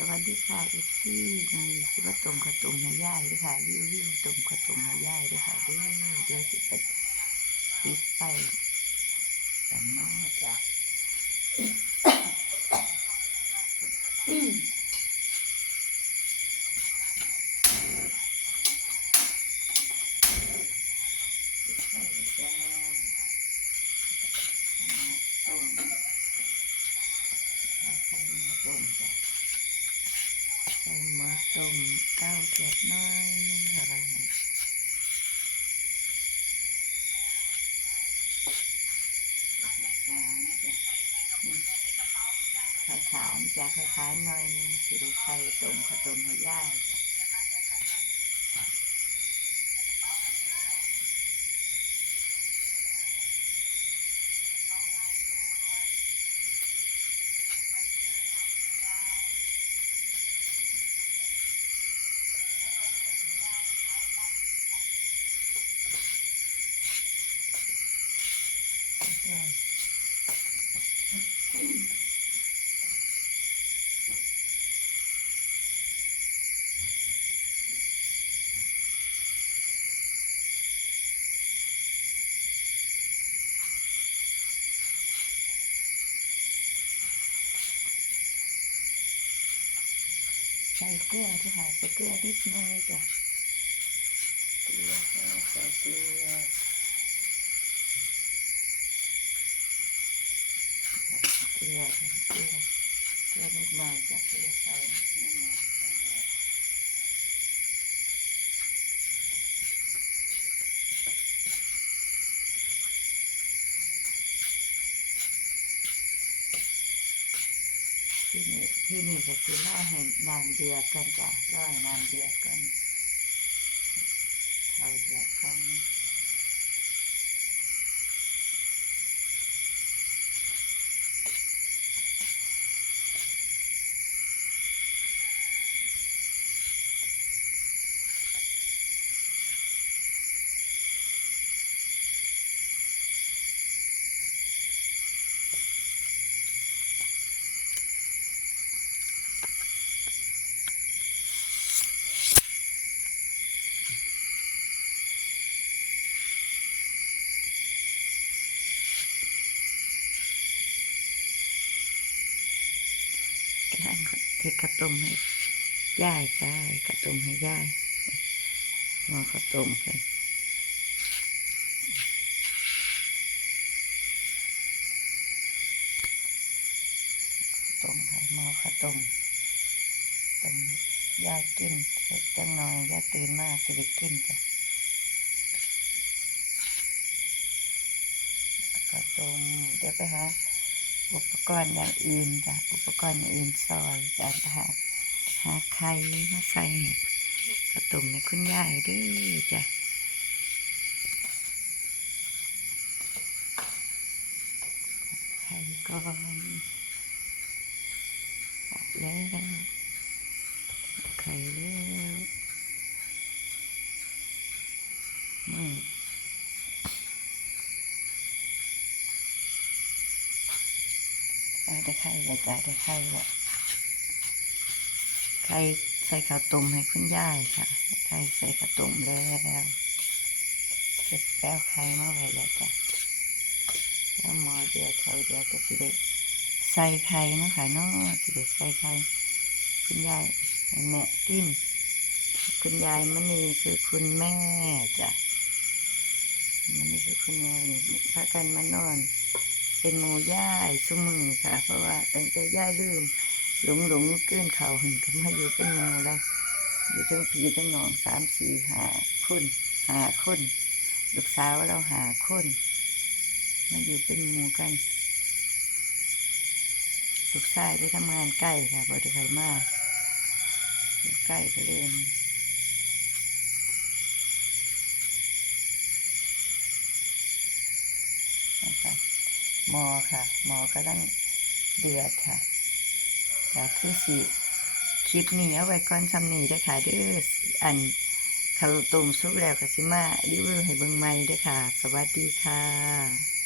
สวัสดีค่ะอีกที่มันมีคิดว่าตรงข้าวต้มให้ย่ายด้วยค่ะรีวิวตรงข้าวต้มให้ย่ายด้วยค่ะเด้อเดี๋ยวสิไปปิดไฟกันเนาะจ้ะ ต้มเก้าเจ็ดน้อยนึงเท่าไรข้าวสารจ้ะข้าวสารหน่อยหนึงสิได้ใส่ต้มข้าวต้มให้ย่ายจ้ะ ใส่เกลือที่ค่ะใส่เกลือนิดหน่อยจ้ะเกลือใส่เกลือ เกลือเกลือเกลือนิดหน่อยจากเกลือใส่นิดหน่อยที่นี่ที่นี่ก็คือล่อให้น้ำเดือดกันจ้ะล่อให้น้ำเดือดกันเขาเดือดกัน กำลัง เทข้าวต้มให้ย่ายจ้าข้าวต้มให้ย่ายหม้อข้าวต้มกันต้มค่ะหม้อข้าวต้มต้มย่ายกินจังหน่อยย่าตื่นมาสิได้กินจ้ะข้าวต้มเดี๋ยวไปหา อุปกรณ์อย่างอื่นจ้ะอุปกรณ์อย่างอื่นซอยจ้ะหาหาไข่มาใส่กระตุ่มในคุณยายด้วยจ้ะไข่ก่อนแล้วไข่แล้วอืม อ่า ได้ไข่แล้วจ้ะได้ไข่แล้วไข่ใส่ข้าวต้มให้คุณยายค่ะไข่ใส่ข้าวต้มแล้วเก็บแป้วไข่มาไว้แล้วจ้ะแล้วหมอเดือดเขาเดือดก็สิได้ใส่ไข่เนาะค่ะเนาะสิได้ใส่ไข่คุณยายแม่กินคุณยายมันนี่คือคุณแม่จ้ะมันนี่คือคุณแม่นี่พากันมานอน เป็นหมูย่ายสุมือค่ะ เพราะว่าตั้งแต่ย่ายลืม หลงหลงเกินเขาหึงก็มาอยู่เป็นหมูแล้วอยู่ทั้งผีทั้งน้องสามสี่หาคนหาคนลูกสาวเราหาคนมาอยู่เป็นหมูกันลูกชายไปทำงานใกล้ค่ะบริไฟมาอยู่ใกล้ก็เล่นนะคะ หมอค่ะ หมอกำลังเดือดค่ะก็คือสิคลิปนี้เอาไว้ก่อนซำนี้ด้อค่ะเด้ออันข้าวต้มสุกแล้วก็สิมารีวิวให้เบิ่งใหม่ด้อค่ะ สวัสดีค่ะ